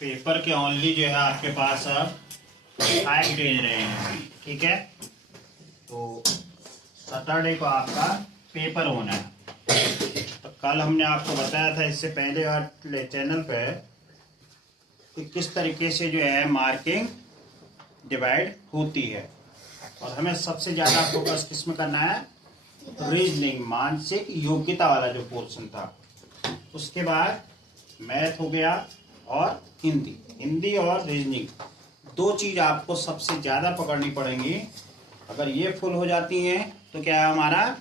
Paper के only जो है आपके पास अब 5 डेज रहे हैं, ठीक है। तो सैटरडे को आपका पेपर होना है। तो कल हमने आपको बताया था इससे पहले वाले चैनल पे कि किस तरीके से जो है मार्किंग डिवाइड होती है, और हमें सबसे ज़्यादा फोकस किस में करना है, रीजनिंग मानसिक योग्यता वाला जो पोर्शन था। उसके बाद मैथ हो गया और हिंदी और रीजनिंग, दो चीज़ आपको सबसे ज़्यादा पकड़नी पड़ेंगी। अगर ये फुल हो जाती हैं तो क्या है, हमारा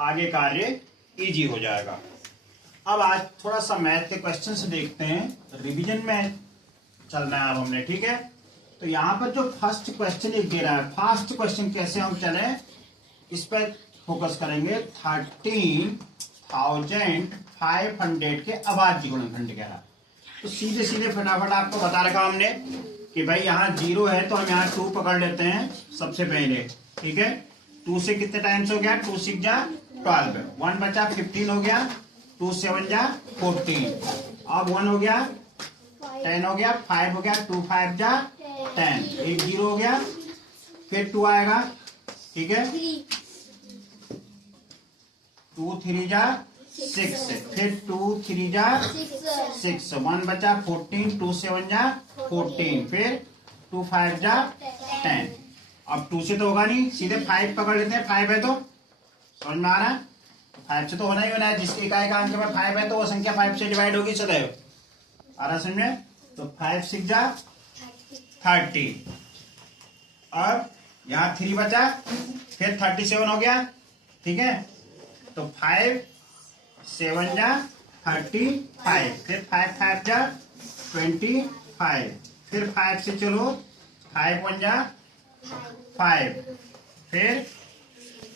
आगे कार्य इजी हो जाएगा। अब आज थोड़ा सा मैथ के क्वेश्चन से देखते हैं, रिवीजन में चलना है अब हमने, ठीक है। तो यहाँ पर जो फर्स्ट क्वेश्चन एक दे रहा है, फर्स्ट क्वेश्चन कैसे हम चले इस पर फोकस करेंगे। 13,500 के अभाज्य गुणनखंड कह रहा। तो सीधे सीधे फटाफट आपको बता रखा हमने कि भाई यहाँ 0 है तो हम यहाँ 2 पकड़ लेते हैं सबसे पहले, ठीक है। 2 से कितने टाइम्स हो गया, 2 6 जा 12, 1 बचा 15 हो गया, 2 7 जा 14, अब 1 हो गया 10 हो गया, 5 हो गया, 2 5 जा 10, एक 0 हो गया, फिर 2 आएगा, ठीक है, 2 3 जा 6, फिर 2 3 जा 6, 1 बचा 14, 2 7 जा 14, फिर 2 5 जा 10। अब 2 से तो होगा नहीं, सीधे 5 पकड़ लेते हैं, 5 है तो समझ में आ रहा है, 5 से तो होना ही होना है। जिसके इकाई का अंक में 5 है तो वो संख्या 5 से डिवाइड होगी सदैव, आ रहा समझ में। तो 5 6 जा 30, अब यहाँ 3 बचा, फिर 37 हो गया, ठीक है। तो 5 7 जा 35, फिर 5 5 जा 25, फिर 5 से चलो 5 1 जा 5, फिर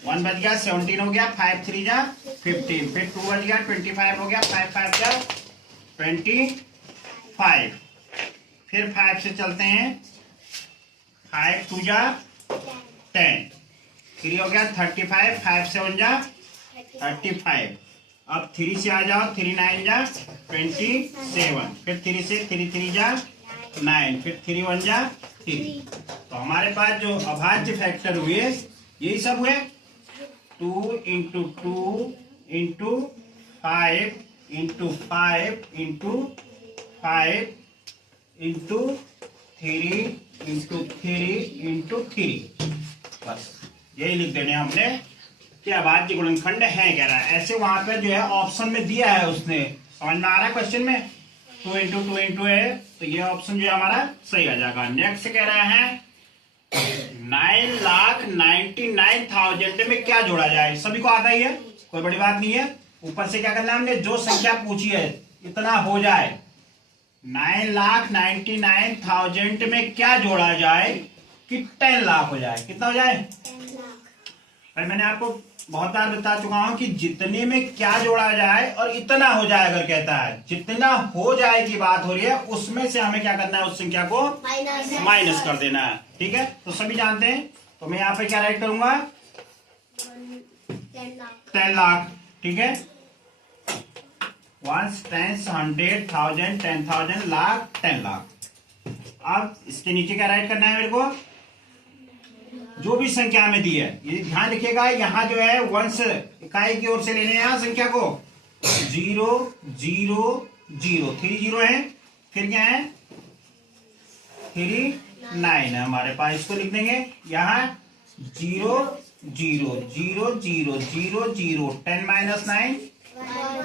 1 बच गया 17 हो गया, 5 3 जा 15, फिर 2 बच गया 25 हो गया, 5 5 जा 25, फिर 5 से चलते हैं 5 2 जा 10, 3 हो गया 35, 5 7 जा 35, अब 3 से आ जाओ, 3 9 जा 27, फिर 3 से 3 3 जा 9, फिर 3 1 जा 3। तो हमारे पास जो अभाज्य फैक्टर हुए यही सब हुए, 2 × 2 × 5 × 5 × 5 × 3 × 3 × 3, बस यही लिख देने हमने कि अभाज्य गुणनखंड है कह रहा है। ऐसे वहां पे जो है ऑप्शन में दिया है उसने, समझ में आ रहा है क्वेश्चन में, 2 × 2 × 2 है, तो ये ऑप्शन जो है हमारा सही आ जाएगा। नेक्स्ट कह रहा है 9,99,000 में क्या जोड़ा जाए। सभी को आता ही है, कोई बड़ी बात नहीं है। ऊपर से क्या करना है हमने, जो संख्या पूछी है इतना हो जाए, 9,99,000 में क्या जोड़ा जाए कि 10 लाख हो जाए। कितना हो जाए, और मैंने आपको बहुत बार बता चुका हूं कि जितने में क्या जोड़ा जाए और इतना हो जाए, अगर कहता है जितना हो जाए की बात हो रही है, उसमें से हमें क्या करना है, उस संख्या को माइनस कर देना है, ठीक है। तो सभी जानते हैं, तो मैं यहाँ पे क्या राइट करूंगा, 10 लाख, ठीक है। 1 10 100,000 10,000 लाख 10 लाख। अब इसके नीचे क्या राइट करना है मेरे को, जो भी संख्या में दी है, ये ध्यान रखिएगा, यहाँ जो है वंश इकाई की ओर से लेने हैं संख्या को, 0 0 0, 3 0 है, फिर क्या है 3 9 है हमारे पास, इसको लिख देंगे यहाँ 0 0 0 0 0 0, 10 - 9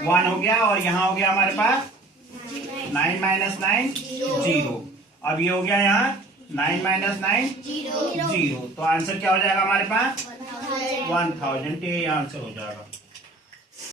1 हो गया, और यहाँ हो गया हमारे पास 9 - 9 0। अब ये हो गया यहाँ 9 - 9 0, तो आंसर क्या हो जाएगा हमारे पास 1000, ये आंसर हो जाएगा।